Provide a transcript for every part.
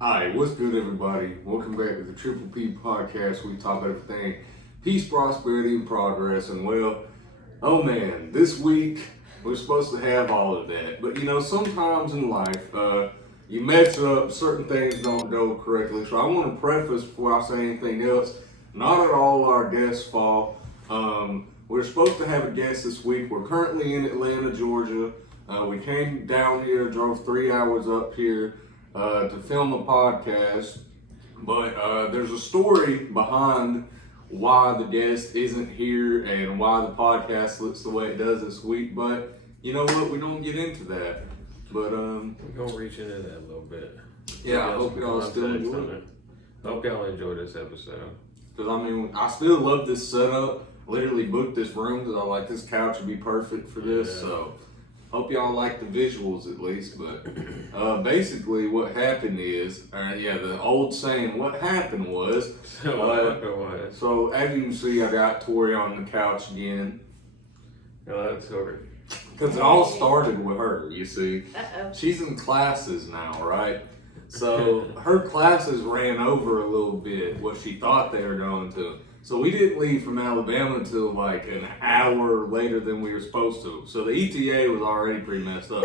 Hi, what's good, everybody? Welcome back to the Triple P podcast. We talk about everything peace, prosperity, and progress. And well, oh man, this week we're supposed to have all of that. But you know, sometimes in life, you mess up, certain things don't go correctly. So I want to preface before I say anything else, not at all our guest's fault. We're supposed to have a guest this week. We're currently in Atlanta, Georgia. We came down here, drove 3 hours up here to film a podcast, but there's a story behind why the guest isn't here and why the podcast looks the way it does this week. But you know what? We don't get into that. But we're gonna reach into that a little bit. Yeah, I hope y'all still enjoy it. I hope y'all enjoy this episode. Because I mean, I still love this setup. Literally booked this room because I like this couch would be perfect for this. Yeah. So hope y'all like the visuals at least. But basically, what happened is, the old saying, what happened was. So as you can see, I got Tori on the couch again. Hello, Tori. Because it all started with her, you see. Uh-oh. She's in classes now, right? So her classes ran over a little bit what she thought they were going to. So we didn't leave from Alabama until like an hour later than we were supposed to. So the ETA was already pretty messed up.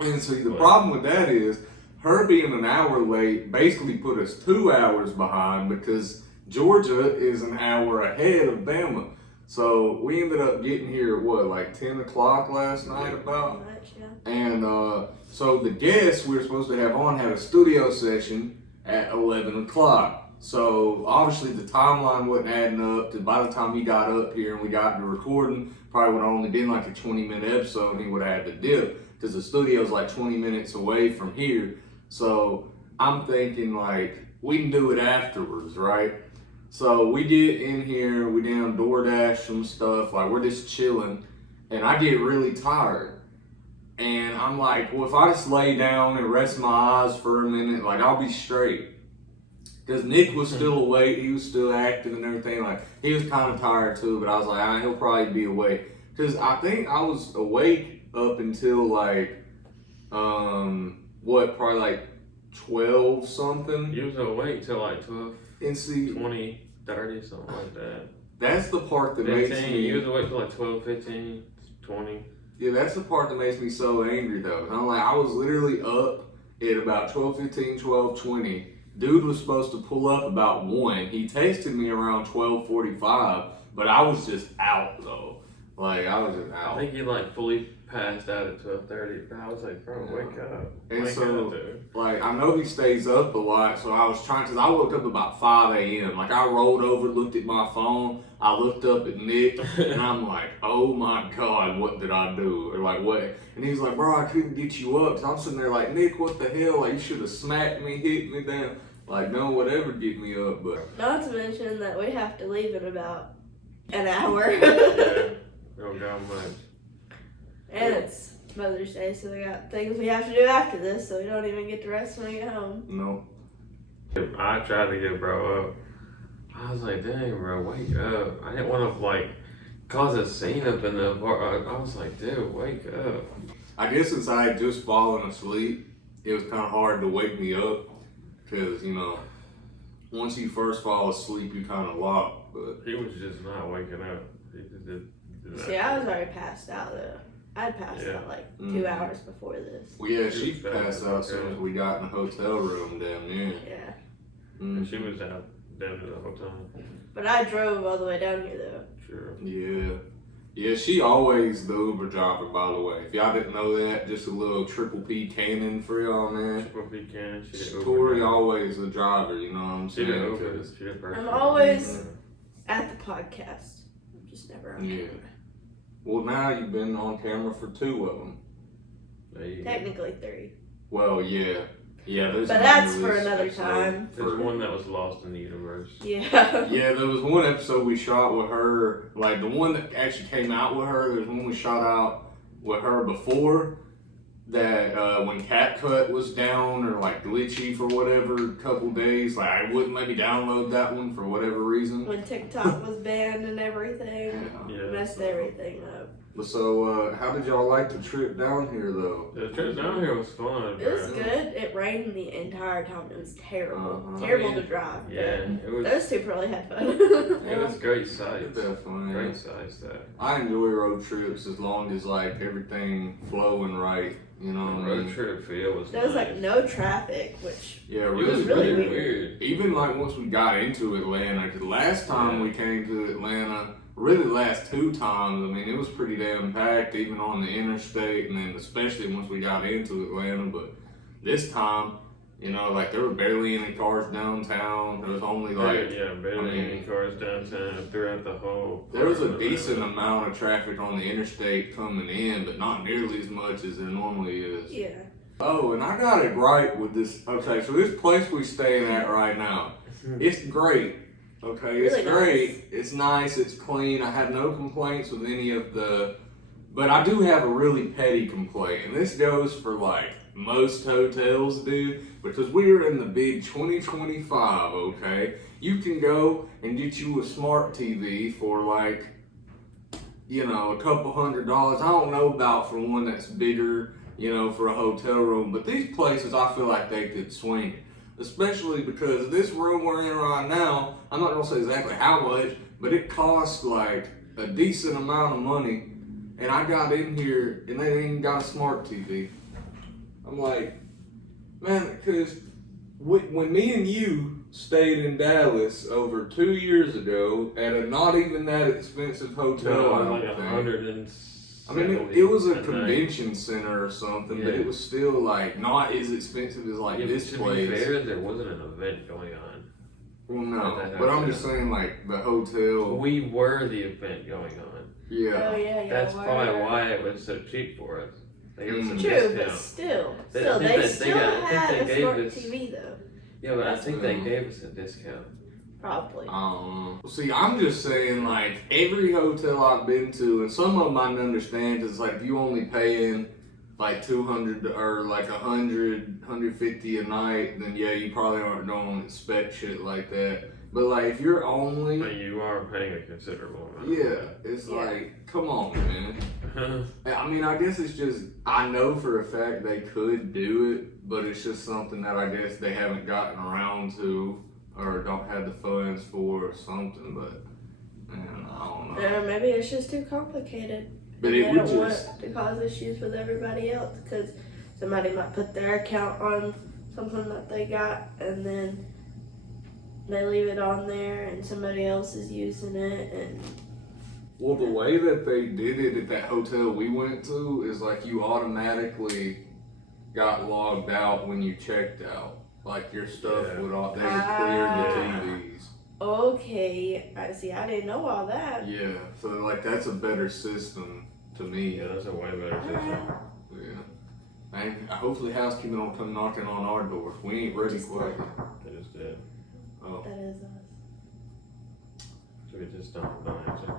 And see, the problem with that is her being an hour late basically put us 2 hours behind because Georgia is an hour ahead of Bama. So we ended up getting here at what, like 10 o'clock last night about? And so the guest we were supposed to have on had a studio session at 11 o'clock. So obviously the timeline wasn't adding up. By the time he got up here and we got to recording, probably would have only been like a 20-minute episode and he would have had to dip because the studio's like 20 minutes away from here. So I'm thinking like we can do it afterwards, right? So we get in here, we down DoorDash some stuff, like we're just chilling, and I get really tired. And I'm like, well, if I just lay down and rest my eyes for a minute, like I'll be straight. Because Nick was still awake, he was still active and everything, like he was kind of tired too, but I was like, he'll probably be awake. Because I think I was awake up until like, probably like 12 something. You was awake till like 12, and see, 20, 30, something like that. That's the part that 15, makes me... You was awake till like 12, 15, 20. Yeah, that's the part that makes me so angry though. And I'm like, I was literally up at about 12:15, 12:20. Dude was supposed to pull up about 1. He texted me around 12:45, but I was just out though. Like, I was just out. I think you like fully passed out at 12:30. I was like, bro, wake up. And Wake so, up, dude. like, I know he stays up a lot, so I was trying, because I woke up about 5 a.m. Like, I rolled over, looked at my phone, I looked up at Nick, and I'm like, oh my God, what did I do? Or like, what? And he's like, bro, I couldn't get you up. So I'm sitting there like, Nick, what the hell? Like, you should have smacked me, hit me down. Like, no, whatever, get me up, but. Not to mention that we have to leave in about an hour. Yeah, don't got much. And it's Mother's Day, so we got things we have to do after this, so we don't even get to rest when we get home. No. I tried to get bro up. I was like, dang, bro, wake up. I didn't want to, like, cause a scene up in the bar. I was like, dude, wake up. I guess since I had just fallen asleep, it was kind of hard to wake me up. Because, you know, once you first fall asleep, you kind of lock. But He was just not waking up. He just did See, I was already passed out, though. I'd passed out like 2 hours before this. Well, yeah, she passed out as soon as we got in the hotel room down there. Yeah. And she was out down at the hotel. But I drove all the way down here, though. Sure. Yeah. Yeah, she always the Uber driver, by the way. If y'all didn't know that, just a little Triple P cannon for y'all, man. Triple P cannon. She did Uber. Tori always the driver, you know what I'm She saying? did Uber. She did I'm always at the podcast. I'm just never on Yeah. camera. Well, now you've been on camera for 2 of them. Technically 3. Well, yeah. Yeah, there's But one that's that for was another actually time. There's one that was lost in the universe. Yeah. Yeah, there was one episode we shot with her, like the one that actually came out with her, there's one we shot out with her before that when CapCut was down or like glitchy for whatever couple days, like it wouldn't let me download that one for whatever reason. When TikTok was banned and everything. Yeah. Messed everything up. But so, how did y'all like the trip down here, though? The trip down here was fun, bro. It was good. It rained the entire time. It was terrible. Uh-huh. Terrible to drive. but Yeah, it was. Those two probably had fun. It was great sights. Definitely. Great sights there. I enjoy road trips as long as like everything flowing right. You know what I Road mean? trip feel was. There was nice. like no traffic, which Yeah, It really, was really really weird. weird. Even like once we got into Atlanta, because last time Yeah. we came to Atlanta, really the last 2 times, I mean, it was pretty damn packed, even on the interstate, and then especially once we got into Atlanta. But this time, you know, like there were barely any cars downtown. There was only like barely I mean- any cars downtown throughout the whole. there was a park. decent amount of traffic on the interstate coming in, but not nearly as much as there normally is. yeah. Oh, and I got a gripe with this. Okay, so this place we staying at right now, it's great. Okay, it's Really great. nice. It's nice. It's clean. I have no complaints with any of the. But I do have a really petty complaint, and this goes for like most hotels do, because we're in the big 2025. Okay, you can go and get you a smart TV for like, you know, a couple $100. I don't know about for one that's bigger, you know, for a hotel room, but these places I feel like they could swing it. Especially because this room we're in right now, I'm not gonna say exactly how much, but it costs like a decent amount of money. And I got in here and they ain't even got a smart TV. I'm like, man, because when me and you stayed in Dallas over 2 years ago at a not even that expensive hotel, No, I it was don't like think. 100. I mean, it was a night. convention center or something, but Yeah. it was still like not as expensive as like Yeah, this to place. be fair, there wasn't an event going on. Well, no, At that but I'm hotel. just saying like the hotel. We were the event going on. Yeah, Oh yeah, yeah. That's were. probably why it was so cheap for us. They gave us a True, discount. but still, They- still, I think they that they still got- I think had they a gave smart us- TV though. Yeah, but I That's think they cool. gave us a discount. Probably. Well, see, I'm just saying like every hotel I've been to, and some of them I can understand is like if you only paying like 200 or like 100, 150 a night, then yeah, you probably aren't going to expect shit like that. But like if you're only, But you are paying a considerable amount. yeah, it's Yeah. like come on, man. Yeah. I mean, I guess it's just, I know for a fact they could do it, but it's just something that I guess they haven't gotten around to or don't have the funds for or something, but man, I don't know. Or maybe it's just too complicated. But They it would don't want just, to cause issues with everybody else because somebody might put their account on something that they got and then they leave it on there and somebody else is using it and well, the way that they did it at that hotel we went to is like you automatically got logged out when you checked out. Like your stuff Yeah. would all, they would clear the Ah. TVs. okay, I see. I didn't know all that. Yeah, so like that's a better system to me. Yeah, that's a way better system. Alright. Yeah. And hopefully housekeeping don't come knocking on our door. We ain't ready Just quite. They just did. Oh. That is us. So we just don't answer.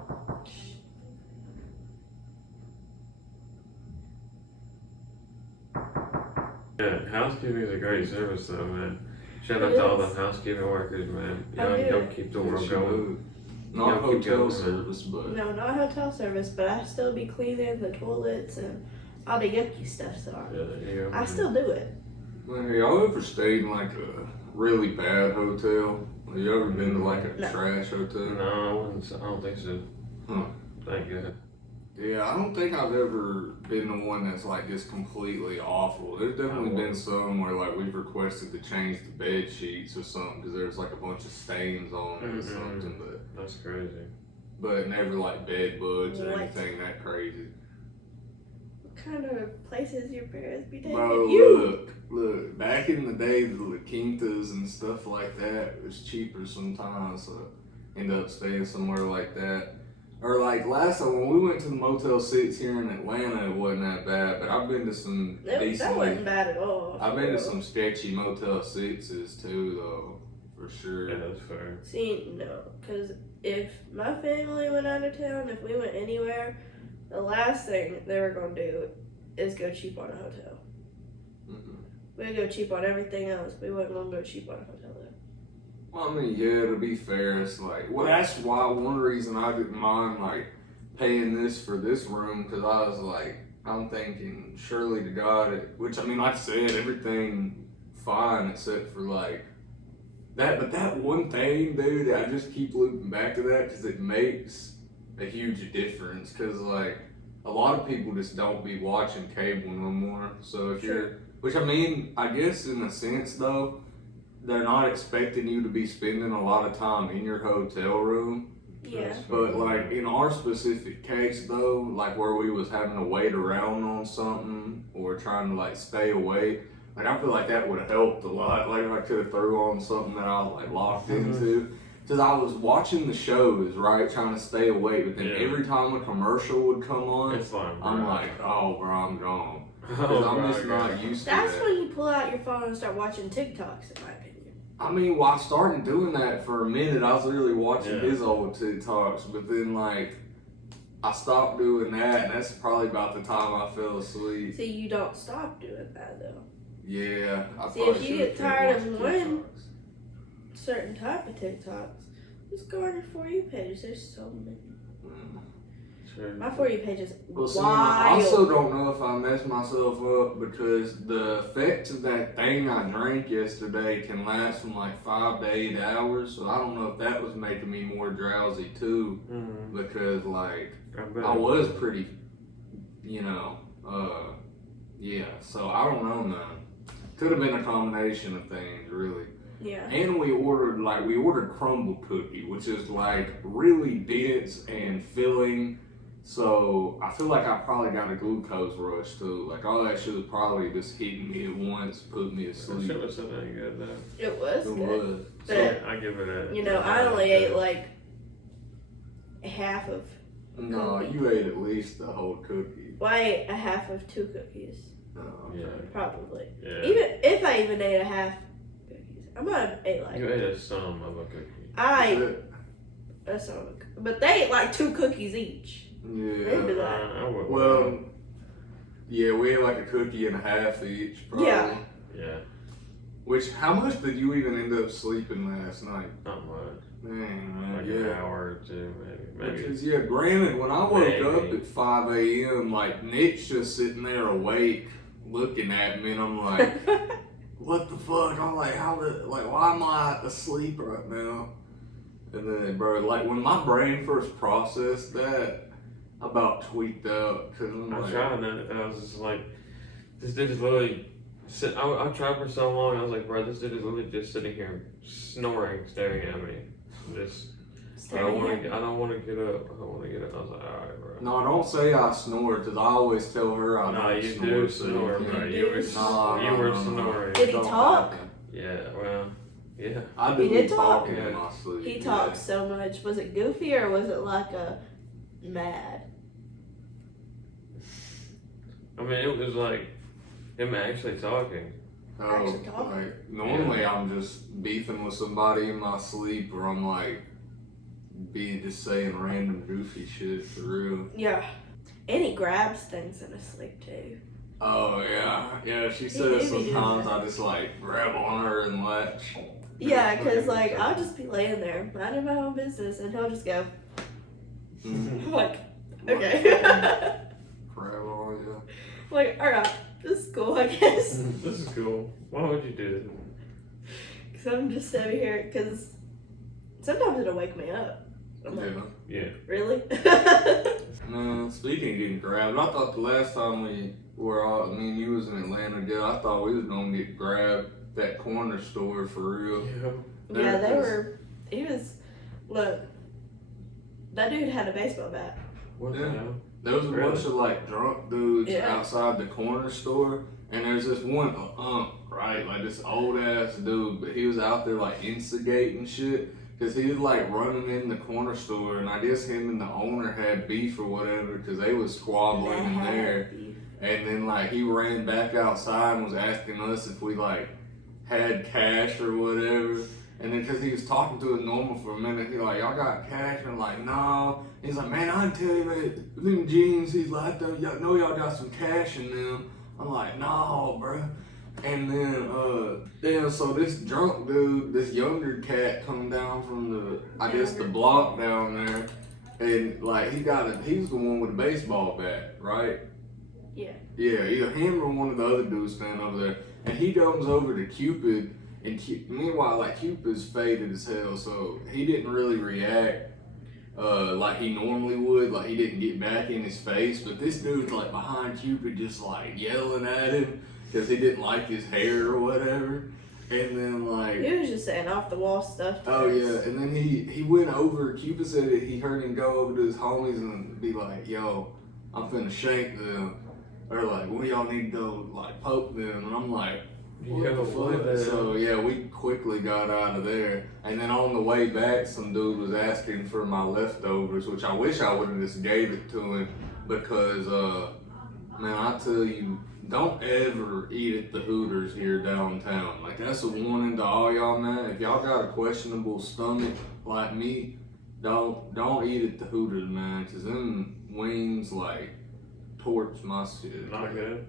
Yeah, housekeeping is a great service though, man. Shout out It to all is. the housekeeping workers, man. Oh, Y'all yeah. help keep the world Yes, going. you would. Not Yeah, keep hotel going, man. service, but No, not hotel service, but I still be cleaning the toilets and all the yucky stuff. So Yeah, there you go. I still do it. man, have y'all ever stayed in like a really bad hotel? Have you ever been to like a No. trash hotel? No, I don't think so. Huh. Thank God. Yeah, I don't think I've ever been to one that's like just completely awful. There's definitely been some where like we've requested to change the bed sheets or something because there's like a bunch of stains on it or Mhm. something, That's crazy. but never like bed bugs or What? anything that crazy. What kind of places your parents be taking Bro, you? look, back in the day, the La Quintas and stuff like that was cheaper sometimes, so end up staying somewhere like that. Or like last time when we went to the Motel 6 here in Atlanta, it wasn't that bad, but I've been to some That decently, wasn't bad at all. I've been to some sketchy Motel 6s too, though, for sure. Yeah, that's fair. See, no, because if my family went out of town, if we went anywhere, the last thing they were going to do is go cheap on a hotel. Mhm. We'd go cheap on everything else. We wouldn't want to go cheap on a hotel though. Well, I mean, yeah, to be fair, it's like, well, that's why one reason I didn't mind like paying this for this room because I was like, I'm thinking, surely to God, which I mean, like I said, everything fine except for like that. But that one thing, dude, I just keep looping back to that because it makes a huge difference. Because like a lot of people just don't be watching cable no more. So if you're, which I mean, I guess in a sense though, they're not expecting you to be spending a lot of time in your hotel room. Yeah. But like in our specific case though, like where we was having to wait around on something or trying to like stay awake, like I feel like that would have helped a lot. Like if I could have threw on something that I was like locked into. Cause I was watching the shows, right, trying to stay awake, but then every time a commercial would come on, It's fine, bro. I'm like, oh bro, I'm gone. Cause Oh, I'm bro, just not used to That's that. when you pull out your phone and start watching TikToks, in my opinion. I mean, well, I started doing that for a minute. I was literally watching Yeah. his old TikToks, but then like I stopped doing that, and that's probably about the time I fell asleep. See, you don't stop doing that though. Yeah, I See, probably if you should've get tired of kept one- watching TikToks. Certain type of TikToks. Just go on your For You page. There's so many. Sure. My For You page is Well, see, I wild. also don't know if I messed myself up because the effects of that thing I drank yesterday can last from like 5 to 8 hours. So I don't know if that was making me more drowsy too, Mhm. because like bet I it was pretty, you know, yeah. So I don't know, man. Could have been a combination of things, really. Yeah. And we ordered crumble cookie, which is like really dense and filling. So I feel like I probably got a glucose rush too. Like all that shit was probably just hitting me at once, put me to That sleep. shit was something good though. It was It good. was. But- So I give it a. You know, I only ate like half of. No, you ate at least the whole cookie. Well, I ate a half of 2 cookies, No, Yeah. probably. Yeah. Even if I even ate a half cookies, I might have ate like You ate a sum of a cookie. I ate Shit. a some, but they ate like 2 cookies each. They Yeah. do that. I would. Well, yeah, we ate like a cookie and a half each, probably. Yeah. Yeah, Which, how much did you even end up sleeping last night? not much. Man, Like an hour or two, maybe. Because, yeah, granted, when I woke up Maybe. at 5 a.m., like, Nick's just sitting there awake looking at me, and I'm like, what the fuck? I'm like, why am I asleep right now? And then, bro, like, when my brain first processed that, I about tweaked out. Cause I'm I like, tried and I was just like, this dude is literally. I tried for so long. I was like, bro, this dude is literally just sitting here snoring, staring at me. Just. I don't want to get up. I don't want to get up. I was like, all right, bro. no, don't say I snore, because I always tell her I No, don't you snore. do so snore, you bro. can't- You were, No, you were no, no. snoring. Did he Don't talk? happen. Yeah, well, yeah. I He do did be talk? talking in Yeah. my sleep. He yeah. talked so much. Was it goofy or was it like a mad? I mean, it was like him actually talking. Actually talking? Like, normally I'm just beefing with somebody in my sleep, or I'm like just saying random goofy shit for real. Yeah. And he grabs things in his sleep too. Oh yeah. She He says do be doing sometimes that. I just like grab on her and latch. Yeah, because like I'll just be laying there minding my own business and he'll just go Mhm. I'm like, okay. Grab on you. Like, alright, this is cool, I guess. This is cool. Why would you do this? Because I'm just over here, because sometimes it'll wake me up. I'm like, Yeah. Yeah. really? No, speaking of getting grabbed, I thought the last time we were all, I mean, you was in Atlanta, dude, I thought we was gonna get grabbed at that corner store for real. Yeah, they were, look, that dude had a baseball bat. What the Yeah. hell? There was a Really? bunch of like drunk dudes Yeah. outside the corner store, and there's this one right, like this old ass dude, but he was out there like instigating shit, cause he was like running in the corner store, and I guess him and the owner had beef or whatever, cause they was squabbling in there, and then like he ran back outside and was asking us if we like had cash or whatever. And then, cause he was talking to us normal for a minute, he like, y'all got cash? And I'm like, no. He's like, man, I can tell you, man, them jeans, he's like, y'all know y'all got some cash in them. I'm like, no, bro. And then, so this drunk dude, this younger cat come down from the, I guess the block down there. And like he was the one with the baseball bat, right? Yeah. Yeah, either him or one of the other dudes standing over there. And he comes over to Cupid, and meanwhile, like Cupid's faded as hell, so he didn't really react like he normally would. Like he didn't get back in his face, but this dude's like behind Cupid, just like yelling at him because he didn't like his hair or whatever. And then like He was just saying off the wall stuff. to oh us. yeah, and then he went over. Cupid said that he heard him go over to his homies and be like, "Yo, I'm finna shank them," or like, "We y'all need to go like poke them," and I'm like. What Yeah, the what fuck? the So yeah, we quickly got out of there, and then on the way back, some dude was asking for my leftovers, which I wish I would have just gave it to him because, man, I tell you, don't ever eat at the Hooters here downtown. Like that's a warning to all y'all, man. If y'all got a questionable stomach like me, don't eat at the Hooters, man, because them wings like torch my shit. Not good.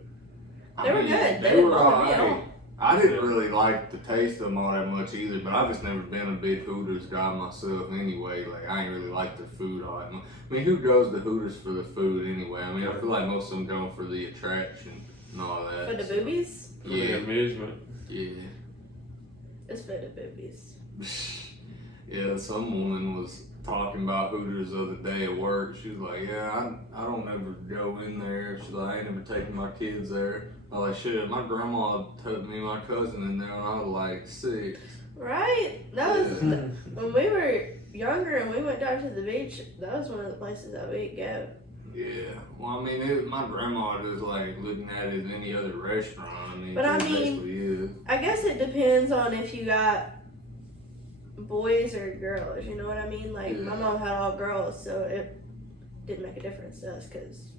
They were good. They They didn't were bother me at alright. all. I didn't really like the taste of them all that much either, but I've just never been a big Hooters guy myself anyway. Like, I ain't really like their food all that much. I mean, who goes to Hooters for the food anyway? I mean, I feel like most of them go for the attraction and all that. For the so- boobies? For the Yeah, amusement. yeah. It's for the boobies. Yeah, some woman was talking about Hooters the other day at work. She was like, yeah, I don't ever go in there. She's like, I ain't never taking my kids there. I was like, shit, my grandma took me and my cousin in there when I was like 6. Right? That was Yeah. when we were younger and we went down to the beach. That was one of the places that we'd go. Yeah, well, I mean, my grandma was like looking at it as any other restaurant. I mean, But I it mean- basically is. I guess it depends on if you got boys or girls. You know what I mean? Like my Yeah. mom had all girls, so it didn't make a difference to us because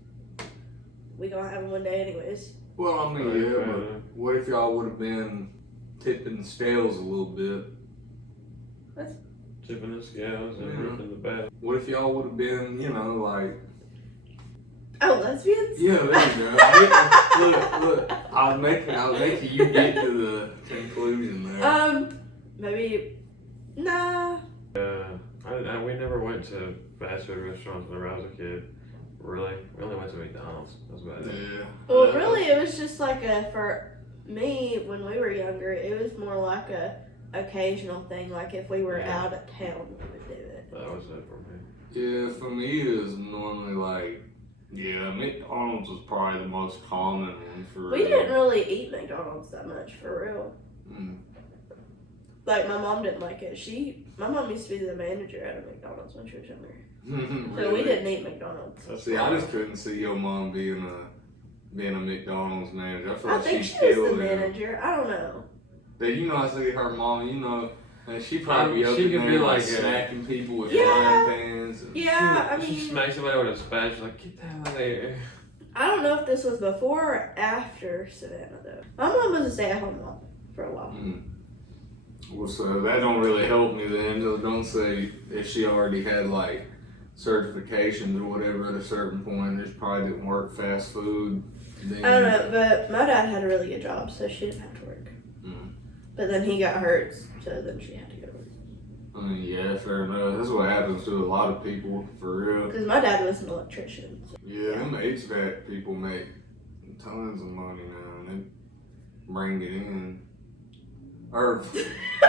we gonna have them one day anyways. Well, I mean, Right, yeah, fair but enough. what if y'all would have been tipping the scales a little bit? Tipping the scales and Yeah. ripping the bat. What if y'all would have been, you know, like, Oh, lesbians? yeah, there you go. I mean, look, I was making you get to the conclusion there. Maybe. Nah. We never went to fast food restaurants when I was a kid. Really? We only went to McDonald's. That's about it. Yeah. Well, really, it was just like for me when we were younger. It was more like a occasional thing. Like if we were Yeah. out of town, we would do it. That was it for me. Yeah, for me, it was normally like, yeah, McDonald's was probably the most common one for We didn't really eat McDonald's that much for real. Mm. Like my mom didn't like it. My mom used to be the manager at a McDonald's when she was younger. So we Really? didn't eat McDonald's. That's See, I just couldn't see your mom being a McDonald's manager. I feel I like think she'd she was kill the them. manager. I don't know. But you know, I see her mom. You know, and she probably be up She in could there be like like a- smacking people with Yeah. frying pans. And, Yeah, I She mean, smacked somebody with a spatula. Like, get the hell out of here. I don't know if this was before or after Savannah though. My mom was a stay-at-home mom for a while. Well, so that don't really help me then. Don't say if she already had like certifications or whatever at a certain point. This probably didn't work fast food. Then, I don't know, but my dad had a really good job, so she didn't have to work. Mm. But then he got hurt, so then she had to go to work. I mean, yeah, fair enough. That's what happens to a lot of people, for real. Because my dad was an electrician. So. Yeah, them HVAC people make tons of money now, and they bring it in. Or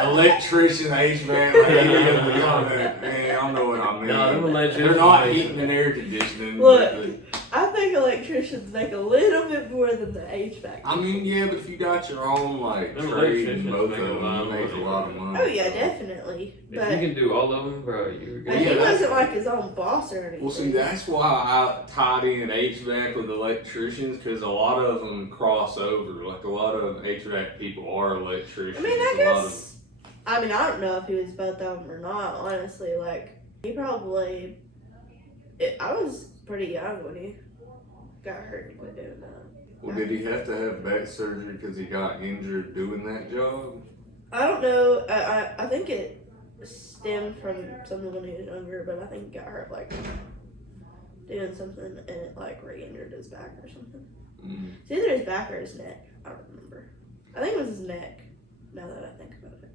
electrician HVAC, like, man, I know what I mean. No, them electricians They're not make- heating and air conditioning. Look. but I think electricians make a little bit more than the HVAC. I mean, yeah, but if you got your own like Them trade in electricians both of make a them, lot you of make a money. lot of money. Oh yeah, definitely. If But you can do all of them, bro, you're but good. he Yeah, that's- wasn't like his own boss or anything. Well, see, that's why I tied in HVAC with electricians, because a lot of them cross over. Like, a lot of HVAC people are electricians. I mean, I A lot of- guess. I mean, I don't know if he was both of them or not. Honestly, like he probably. I was pretty young when he got hurt and quit doing that. Well, did he have to have back surgery because he got injured doing that job? I don't know. I think it stemmed from something when he was younger, but I think he got hurt like doing something and it like re-injured his back or something. Mm. It's either his back or his neck. I don't remember. I think it was his neck. Now that I think about it.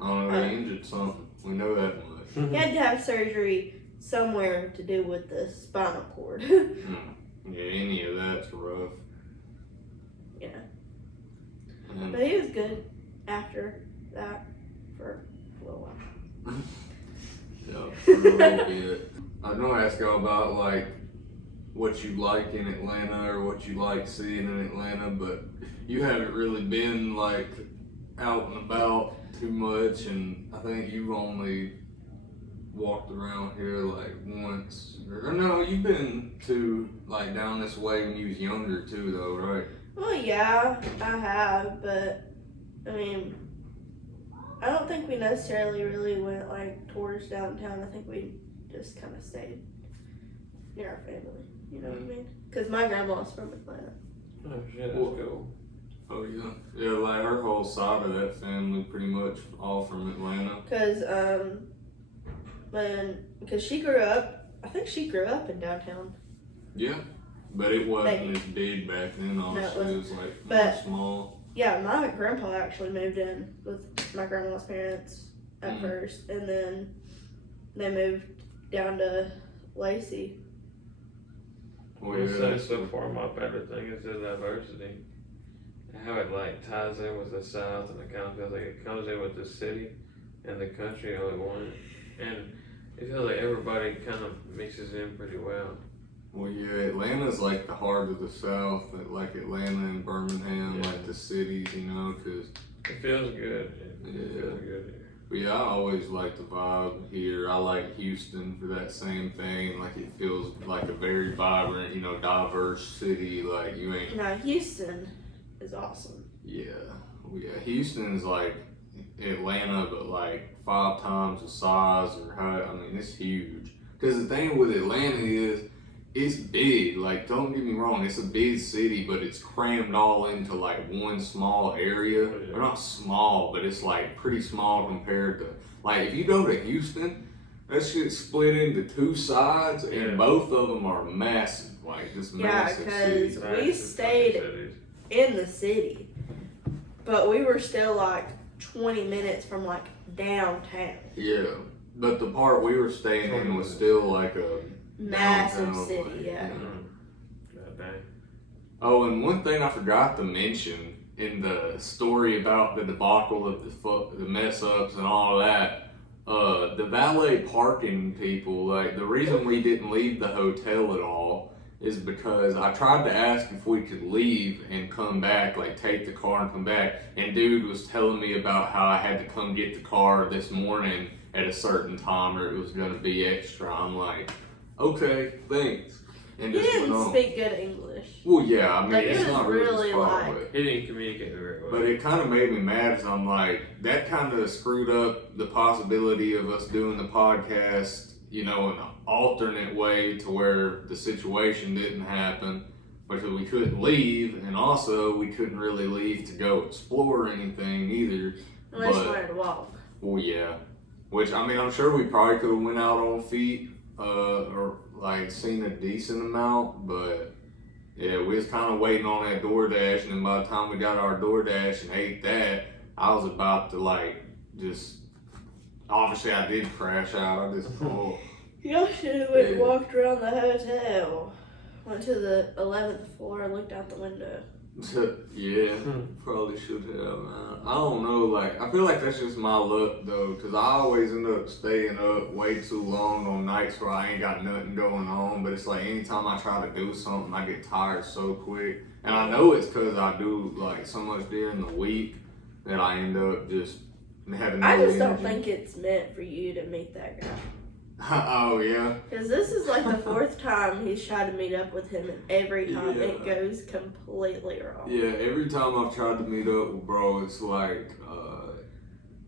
I don't know, he injured something. We know that much. He had to have surgery somewhere to do with the spinal cord. Yeah, any of that's rough. Yeah. And But he was good after that for a little while. yeah, for a little bit. I was gonna ask y'all about like what you like in Atlanta or what you like seeing in Atlanta, but you haven't really been like out and about too much, and I think you've only walked around here like once. Or no, you've been to like down this way when you was younger too, though, right? Well, yeah, I have, but I mean, I don't think we necessarily really went like towards downtown. I think we just kind of stayed near our family. You know what I mean? Because my grandma's from Atlanta. Oh shit, that's Well, cool. Oh yeah, yeah. Like her whole side of that family, pretty much all from Atlanta. Because she grew up, I think she grew up in downtown. Yeah, but it wasn't Maybe. as big back then. Honestly, No, it it was like But- small. Yeah, my grandpa actually moved in with my grandma's parents at Mm. first, and then they moved down to Lacey. Well, Well, yeah, so far my favorite thing is the diversity. How it like ties in with the South, and it kind of feels like it comes in with the city and the country all at once. And it feels like everybody kind of mixes in pretty well. Well, yeah, Atlanta's like the heart of the South, like Atlanta and Birmingham, Yeah. like the cities, you know, because, It feels good. It Yeah. feels good here. yeah, I always like the vibe here. I like Houston for that same thing. Like, it feels like a very vibrant, you know, diverse city. Like, you ain't, Now, Houston is awesome. yeah. Yeah, Houston's like Atlanta, but like 5 times the size, or how, I mean, it's huge. Because the thing with Atlanta is, it's big. Like, don't get me wrong, it's a big city, but it's crammed all into like one small area. Oh, yeah. Or not small, but it's like pretty small compared to, like, if you go to Houston, that shit's split into 2 sides, and Yeah. both of them are massive. Like, just Yeah, massive 'cause cities. we Nice stayed- fucking cities. In the city. But we were still like 20 minutes from like downtown. Yeah, but the part we were staying in was still like a Massive downtown, city, like, yeah. God dang. Oh, and one thing I forgot to mention in the story about the debacle of the mess ups and all that, the valet parking people, like the reason we didn't leave the hotel at all is because I tried to ask if we could leave and come back, like take the car and come back, and dude was telling me about how I had to come get the car this morning at a certain time or it was gonna be extra. I'm like, okay, thanks. And He just went didn't on. speak good English. Well, yeah, I mean, Like, it it's was not really really far like- away. He didn't communicate very well. But it kind of made me mad because I'm like, that kind of screwed up the possibility of us doing the podcast, you know, in an alternate way to where the situation didn't happen. Because we couldn't leave, and also we couldn't really leave to go explore anything either. Unless you But- wanted to walk. Well, yeah. Which, I mean, I'm sure we probably could have went out on feet, or like seen a decent amount, but yeah, we was kind of waiting on that DoorDash, and then by the time we got our DoorDash and ate that, I was about to like just. Obviously, I did crash out. I just oh, Y'all should have went and Yeah. walked around the hotel. Went to the 11th floor and looked out the window. yeah, probably should have. Man. I don't know. Like, I feel like that's just my luck though, because I always end up staying up way too long on nights where I ain't got nothing going on. But it's like anytime I try to do something, I get tired so quick. And I know it's because I do like so much during the week that I end up just having. I no just don't energy. think it's meant for you to meet that guy. Oh yeah. Because this is like the 4th time he's tried to meet up with him, and every time Yeah. it goes completely wrong. Yeah, every time I've tried to meet up with bro, it's like,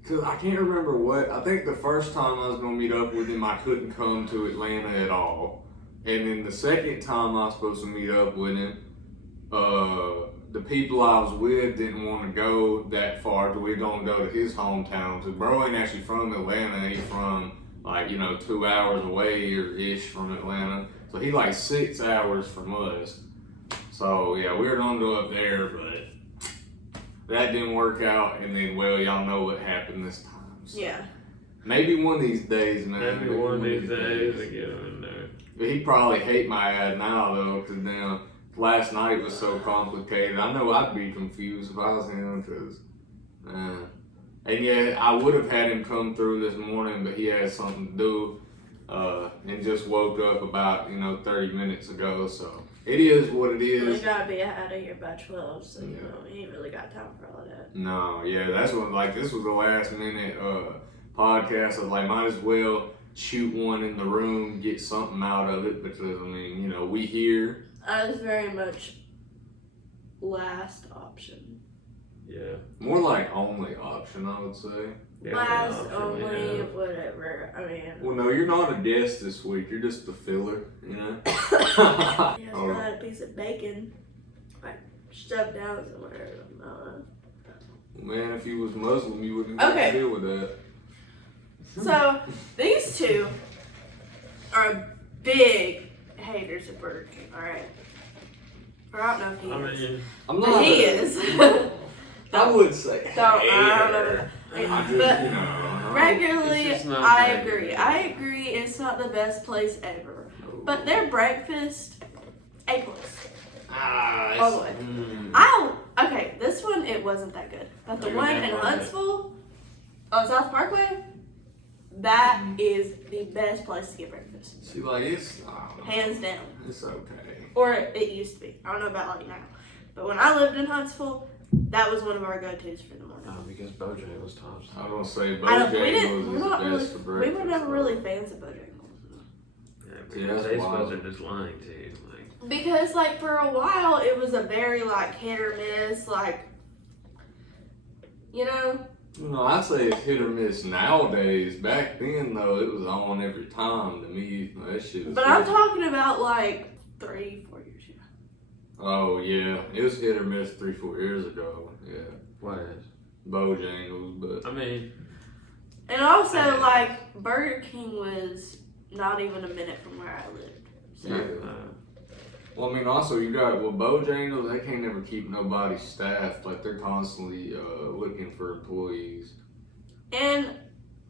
cause I can't remember what, I think the first time I was gonna meet up with him, I couldn't come to Atlanta at all. And then the second time I was supposed to meet up with him, the people I was with didn't want to go that far, so we were gonna go to his hometown. So bro ain't actually from Atlanta, he's from like, 2 hours away or ish from Atlanta. So he like 6 hours from us. So yeah, we were gonna go up there, but that didn't work out. And then, well, y'all know what happened this time. So, Yeah. Maybe one of these days, man. Maybe one of these days I get him in there. But he'd probably hate my ad now, though, because now last night was so complicated. I know I'd be confused if I was him, because, and yeah, I would have had him come through this morning, but he had something to do, and just woke up about, 30 minutes ago, so it is what it You is. gotta be out of here by 12, so you ain't really got time for all that. No, yeah, that's what, this was the last minute, podcast. I was like, might as well shoot one in the room, get something out of it, because, we here. I was very much last option. Yeah. More like only option, I would say. Yeah, Last, option, only, yeah. whatever. I mean. Well, no, you're not a guest this week. You're just the filler, Yeah, Oh. still had a piece of bacon, like, shoved down somewhere. Man, if you was Muslim, you wouldn't have Okay. to deal with that. So, these two are big haters of Burger King, alright? Or I don't know if he I is. mean, I'm But not. he is. I would say. I don't know. I just, But regularly, It's just not I that agree. good. I agree it's not the best place ever. But their breakfast, A+. All the way. Okay, this one, it wasn't that good. But the Okay, one in that was it. Huntsville, on South Parkway, that is the best place to get breakfast. See, it's I don't know. Hands down. It's okay. Or it used to be. I don't know about like now. But when I lived in Huntsville, that was one of our go-tos for the morning. no, because Bojack was tops. I was gonna say I don't, we Bojangles we're is not the really, best for we breakfast. were never really fans of Bojangles. Yeah, See, because that's they wild. supposed to just lying to you. Like, Because for a while it was a very hit or miss, No, I'd say it's hit or miss nowadays. Back then, though, it was on every time to me. That shit was but I'm good. talking about 3-4 years ago. Oh, yeah. It was hit or miss 3-4 years ago. Yeah. what is? Bojangles, but. Oh, I mean. And also Burger King was not even a minute from where I lived. So Yeah. Well, I mean, also, you got, Bojangles, they can't never keep nobody staffed. They're constantly looking for employees. and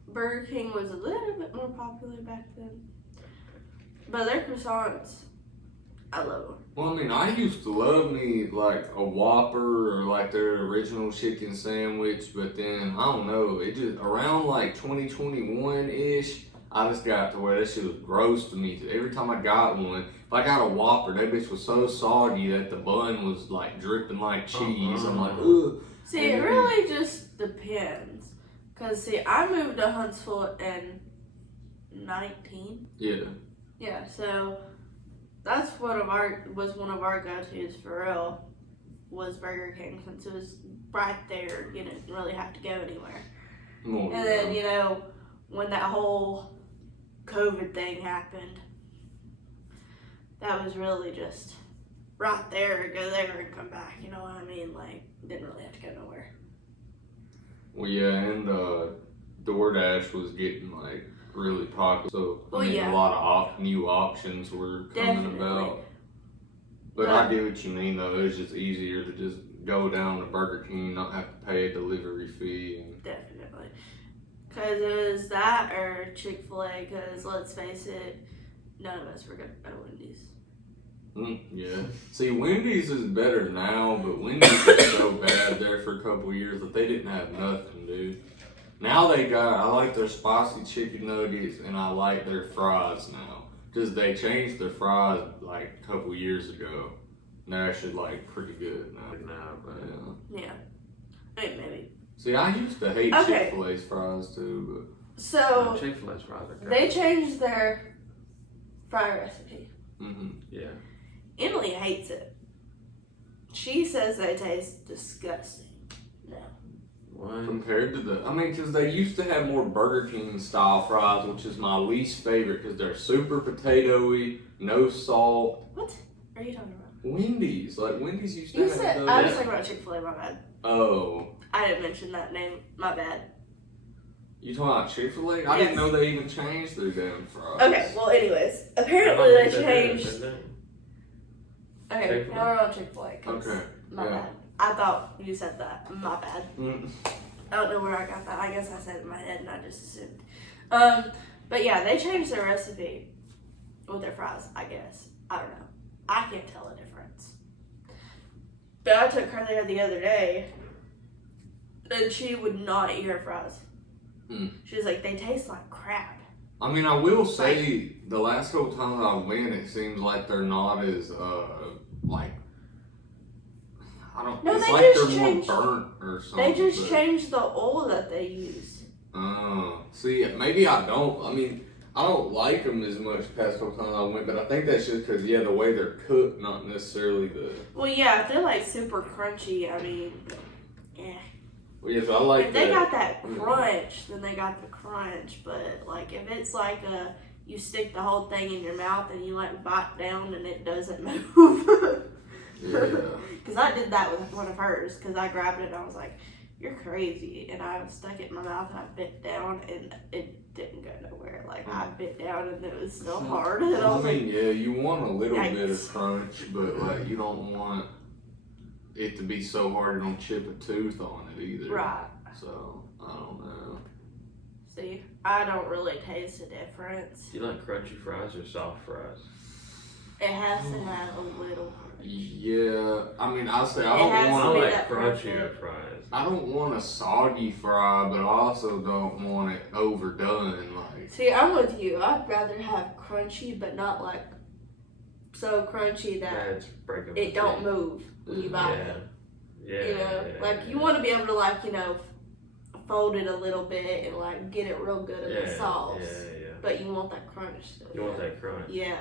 Burger King was a little bit more popular back then. But their croissants, I love them. Well, I mean, I used to love me, a Whopper or, their original chicken sandwich, but then, I don't know, it just, around, 2021-ish, I just got to where that shit was gross to me. Every time I got one, if I got a Whopper, that bitch was so soggy that the bun was, dripping like cheese. I'm like, ugh. See, it really just depends. Because, I moved to Huntsville in 19. Yeah. Yeah, so that's one of our go-tos for real, was Burger King, since it was right there. You didn't really have to go anywhere. Well, And then, when that whole COVID thing happened, that was really just right there, go there and come back, you know what I mean? Didn't really have to go nowhere. Well, yeah, and DoorDash was getting, really popular. So, Well, I mean, yeah. a lot of new options were coming Definitely. about. But I get what you mean, though. It's just easier to just go down to Burger King, not have to pay a delivery fee. And Definitely. Because it was that or Chick-fil-A, because let's face it, none of us were going to go to Wendy's. Yeah. See, Wendy's is better now, but Wendy's was so bad there for a couple years that they didn't have nothing, dude. Now I like their spicy chicken nuggets and I like their fries now. Because they changed their fries a couple years ago. And they're actually pretty good now. Now, but Yeah. Yeah. I mean, maybe. See, I used to hate Okay. Chick-fil-A's fries too, So, Chick-fil-A's fries are they good. changed their fry recipe. but Yeah. Emily hates it. She says they taste disgusting. No. What? compared to because they used to have more Burger King style fries, which is my least favorite because they're super potatoey, no salt. What are you talking about? Wendy's, Wendy's used to You have said, those. I was talking about Chick-fil-A, my bad. Oh, I didn't mention that name, my bad. you talking about Chick-fil-A? I Yes. didn't know they even changed their damn fries. Okay, well, anyways, I apparently don't they think did, changed. did they? Okay, Chick-fil-A. now we're on Chick-fil-A. 'cause Okay. My Yeah. bad. I thought you said that. My bad. Mm. I don't know where I got that. I guess I said it in my head and I just assumed. But yeah, they changed their recipe with their fries, I guess. I don't know. I can't tell the difference. But I took her there the other day and she would not eat her fries. She was like, they taste like crap. I mean, I will say the last couple times I went, it seems like they're not as like I don't. No, it's they like just they're changed- more burnt or something. They just but- changed the oil that they use. See, maybe I don't. I mean, I don't like them as much the past couple times I went, but I think that's just because the way they're cooked, not necessarily the. Well, yeah, if they're like super crunchy, I mean, yeah. Well, yes, I like If they that. got that crunch, then they got the crunch. But like, if it's like you stick the whole thing in your mouth and you like bite down and it doesn't move. Yeah. Because I did that with one of hers. Because I grabbed it and I was like, "You're crazy," and I stuck it in my mouth and I bit down and it didn't go nowhere. Like I bit down and it was still hard. And I I was mean, like, yeah, you want a little bit of Yikes. crunch, but like you don't want it to be so hard you don't chip a tooth on it either. right. So I don't know. See, I don't really taste a difference. Do you like crunchy fries or soft fries? It has to have a little. Yeah, I mean, I'll say I It don't has I to want. be like that crunchier perfect. fries. I don't want a soggy fry, but I also don't want it overdone. Like, See, I'm with you. I'd rather have crunchy, but not like so crunchy Yeah, that it's breaking. it don't move when you bite Yeah. it. Yeah. You know, like you want to be able to like fold it a little bit and like get it real good in the sauce, Yeah. but you want that crunch still. You want that crunch. Yeah.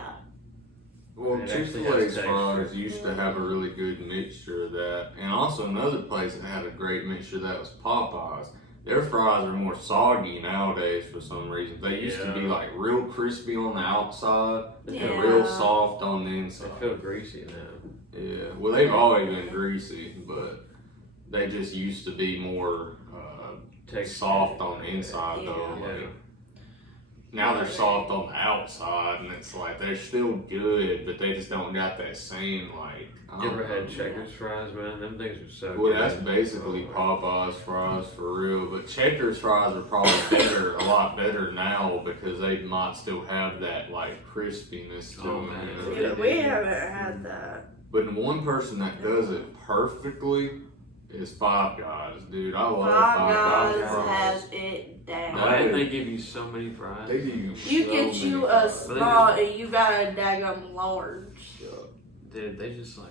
well, It actually Chick-fil-A's has fries texture. used to have a really good mixture of that, and also another place that had a great mixture of that was Popeyes. Their fries are more soggy nowadays for some reason. They used to be Yeah. like real crispy on the outside Yeah. and real soft on the They inside. feel greasy now. Yeah, well, they've always been greasy, but they just used to be more soft on the inside, though. Yeah. Like, now they're soft on the outside, and it's like they're still good, but they just don't got that same like. I You don't ever had know. Checkers fries, man? Them things are so Well, good. that's basically Oh, Popeyes fries for real, but Checkers fries are probably better, a lot better now because they might still have that like crispiness to Oh, them. man. you know? See, we haven't had that. But the one person that does it perfectly is Five Guys, dude. I love Five Five Guys Guys. has it down. Why didn't they give you so many fries? They give you You so get you many a fries. small and you got a daggum large. Dude, they just like.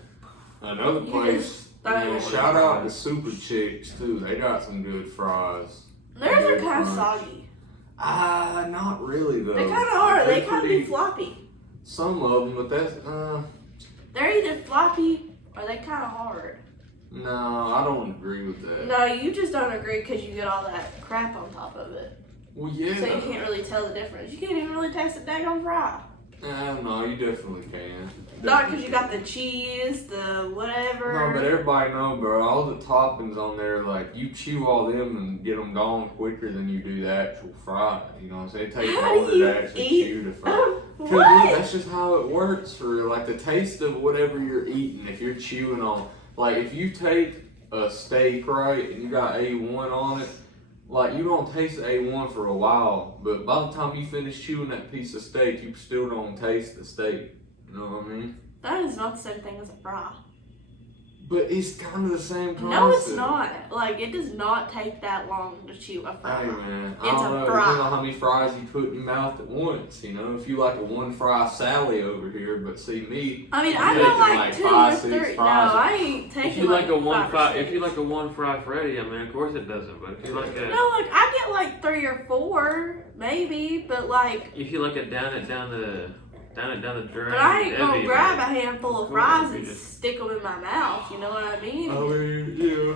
Another You place. just don't Man, want shout out to fries. Super Chicks too. They got some good fries. Theirs are Good kind of crunch. soggy. Not really though. They kind of are. They They're kind of pretty- be floppy. Some of them, but that's They're either floppy or they kind of hard. no, I don't agree with that. No, you just don't agree because you get all that crap on top of it. Well, yeah. So you can't really tell the difference. You can't even really taste the daggone fry. No, you definitely can. Not because you got the cheese, the whatever. No, but everybody know, bro. All the toppings on there, like you chew all them and get them gone quicker than you do the actual fry. You know what I'm saying? It takes How do longer you to actually eat- chew the fry. Cause look, What? that's just how it works for real. Like the taste of whatever you're eating. If you're chewing on, like if you take a steak right and you got A1 on it, like you don't taste the A1 for a while, but by the time you finish chewing that piece of steak, you still don't taste the steak. You know what I mean? That is not the same thing as a fry. But it's kind of the same concept. No, it's not. Like, it does not take that long to chew a fry. Hey man, I It's don't a know. fry. Depends on how many fries you put in your mouth at once. You know, if you like a one fry Sally over here, but see me, I mean, I'm I go taking, like like, 2 5, or 6 3. No, fries. I ain't taking If you like a one 5 or fry, 6. if you like a one fry Freddy, I mean, of course it doesn't. But if you like a, No, like, I get like 3 or 4, maybe, but like, if you like it down the drain. but I ain't that'd gonna be grab a like- handful of Of course, fries you and just- stick them in my mouth, you know what I mean? yeah.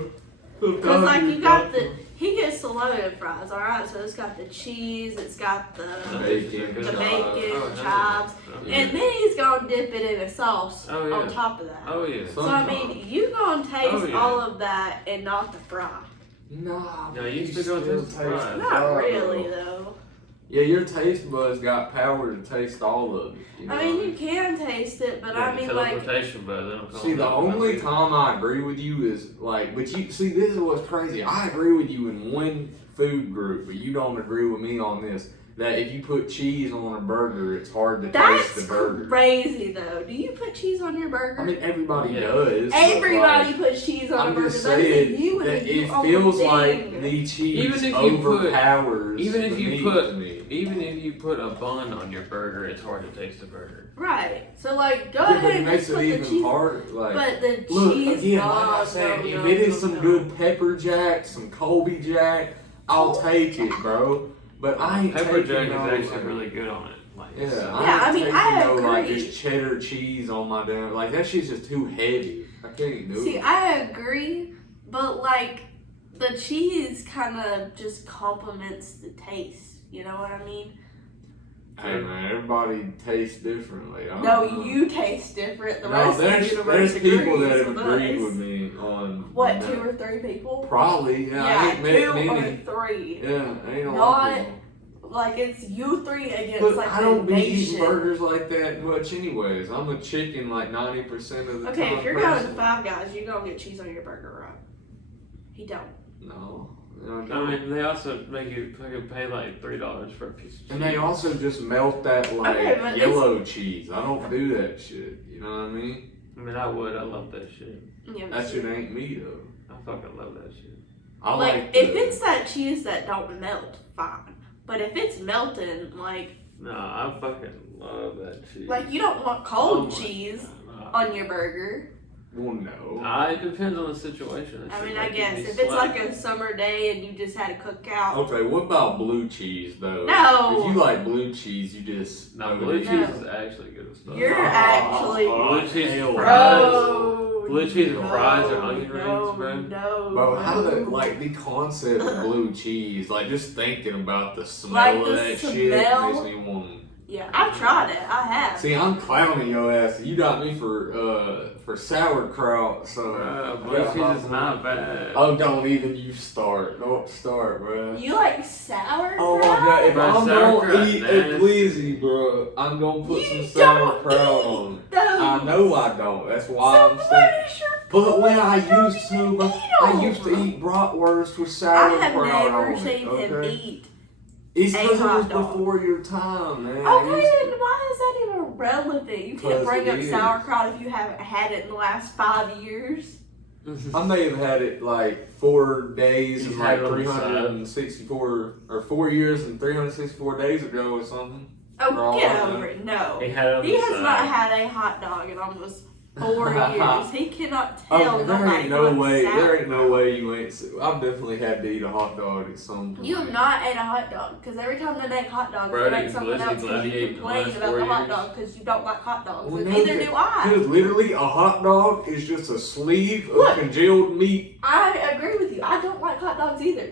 Because like you got he gets the loaded fries, alright? So it's got the cheese, it's got the Bacon, the chives. bacon, Oh, chives, yeah. and then he's gonna dip it in a sauce Oh, yeah. on top of that. Oh yeah. So I mean, you gonna taste Oh, yeah. all of that and not the fry. Nah, No, you used to go still taste the fries. Not fry, really though. though. Yeah, your taste buds got power to taste all of it. You know I mean, what you can taste it, but Yeah, I mean, like, teleportation, but they don't call See, it the that. only time I agree with you is like, but you see, this is what's crazy. I agree with you in one food group, but you don't agree with me on this. That if you put cheese on a burger, it's hard to taste that's the burger. crazy though. Do you put cheese on your burger? I mean, everybody Yeah. does. but, Everybody like, puts cheese on a I'm burger. just That is saying you and that you it own feels thing. like the cheese Even if you put- overpowers even if the you meat put- to me. Even if you put a bun on your burger, it's hard to taste the burger. Right. So like, go Yeah, but ahead it and makes just it put the even cheese. harder. Like, But the look, cheese. again, like I said, if it is some good pepper jack, some Colby jack, I'll take it, bro. But I ain't Pepper taking jack no, is actually like, really good on it. Like, Yeah, Yeah, I ain't mean, taking I no, like, agree. just cheddar cheese on my damn. Like that shit's just too heavy. I can't do See, it. I agree, but like, the cheese kind of just complements the taste. You know what I mean? Hey man, everybody tastes differently. I don't No, know. you taste different. The No, rest of the there's universe people that agrees have with agreed us. with me on What, that. 2 or 3 people? Probably, yeah. I Yeah, ain't met 2 many. or 3. Yeah, ain't a lot of Not people. like it's you 3 against But like I the don't be eating nation. burgers like that much, anyways. I'm a chicken like 90% of the time. Okay, if you're going to person. Five Guys, you gonna get cheese on your burger, right? He don't. No. I mean, they also make you fucking pay like $3 for a piece of cheese. And they also just melt that like Okay, but yellow cheese. I don't do that shit. You know what I mean? I mean, I would. I love that shit. Yeah, That shit ain't me though. I fucking love that shit. I like the- if it's that cheese that don't melt, fine. But if it's melting, like No, I fucking love that cheese. you don't want Oh cold my cheese God. on your burger. Well, no. It depends on the situation. I mean, Like, I guess it'd be if it's like slapping. a summer day and you just had a cookout. Okay, what about blue cheese though? No. If you like blue cheese, you just No, blue cheese No. is actually good as fuck. You're actually Blue cheese and hell fries. Bro, Blue cheese and no, fries or onion no, rings, bro. No, Bro, how no. the like the concept of blue cheese, like just thinking about the smell Like of the that shit smell? makes me want. Yeah, I've tried it. I have. See, I'm clowning your ass. You got me for sauerkraut, so. Blue yeah, cheese is not bad. Oh, don't even you start. Don't start, bro. You like sour? Oh my god, if Bro, I'm sauerkraut gonna eat a nasty. glizzy, bro, I'm gonna put You some sauerkraut on it. Those. I know I don't. That's why So I'm saying. what is your But when I You don't used to, even bro, eat I 'em. used to eat bratwurst with I have sauerkraut never on seen it. him Okay, eat. it's a because it was hot dog. before your time, man. Okay, then why is that even relevant? You can't 'Cause bring it up is. sauerkraut if you haven't had it in the last 5 years. I may have had it like 4 days You and had like it on the side. 364 or 4 years and 364 days ago or something. Oh, Bro, get I- over it. No. He had it on He the has side. not had a hot dog in almost 4 years. He cannot tell Oh, there nobody ain't no what's way. sour. There ain't no way you ain't. I've definitely had to eat a hot dog at some point. You have not ate a hot dog because every time they make hot dogs, Bro, they make you something literally else because you gladiated the complain last about 4 the hot years. dog because you don't like hot dogs. Well, and no, neither but- do I. Because literally, a hot dog is just a sleeve of Look. congealed meat. I agree with you. I don't like hot dogs either.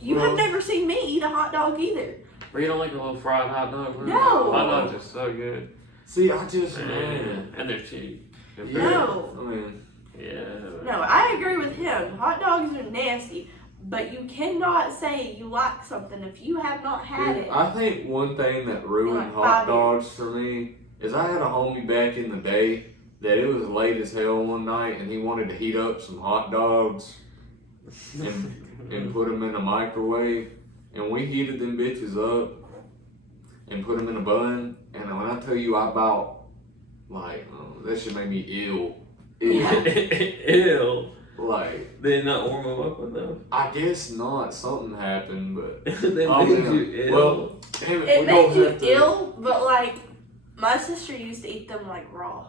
You Well- have never seen me eat a hot dog either. Bro, you don't like a little fried hot dog, bro? No. Hot dogs are so good. See, I just man. And they're cheap. Yeah, No. I mean, Yeah. No, I agree with him. Hot dogs are nasty, but you cannot say you like something if you have not had it. I think one thing that ruined Like hot 5 years. dogs for me is I had a homie back in the day that it was late as hell one night and he wanted to heat up some hot dogs and put them in a microwave, and we heated them bitches up and put them in a bun. And when I tell you, I about like that shit made me ill. Ew. Like, They did not warm them up enough. I guess not. Something happened, but They Oh, made yeah. you ill. Well, damn it, It we made don't you have to. ill, but like my sister used to eat them like raw,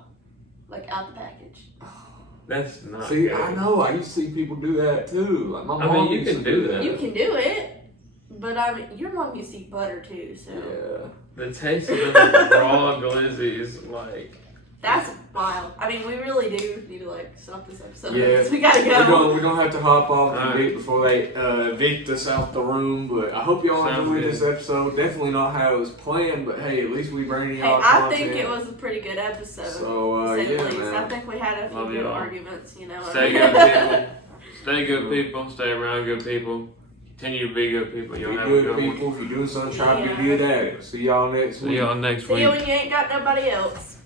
like out the package. That's not See, good. I know. I used to see people do that too. Like my I mean, mom you used can to do do that. that. You can do it, but I mean, your mom used to eat butter too, so Yeah. The taste of the raw glizzy is like. that's wild. I mean, we really do need to like stop this episode. Yeah. So we gotta go. We're gonna have to hop off the Alright. beat before they evict us out the room. But I hope y'all Sounds enjoyed good. this episode. Definitely not how it was planned, but hey, at least we bring Hey, y'all I content. think it was a pretty good episode. So to say the yeah, least. I man. think we had a few Love good y'all. arguments, you know. Stay good people. Stay good people. Stay around good people. Continue to be good people. Be Y'all have a good good one. people. If you're doing something, try to be good at it. See y'all next week. See y'all next See you week. when you ain't got nobody else.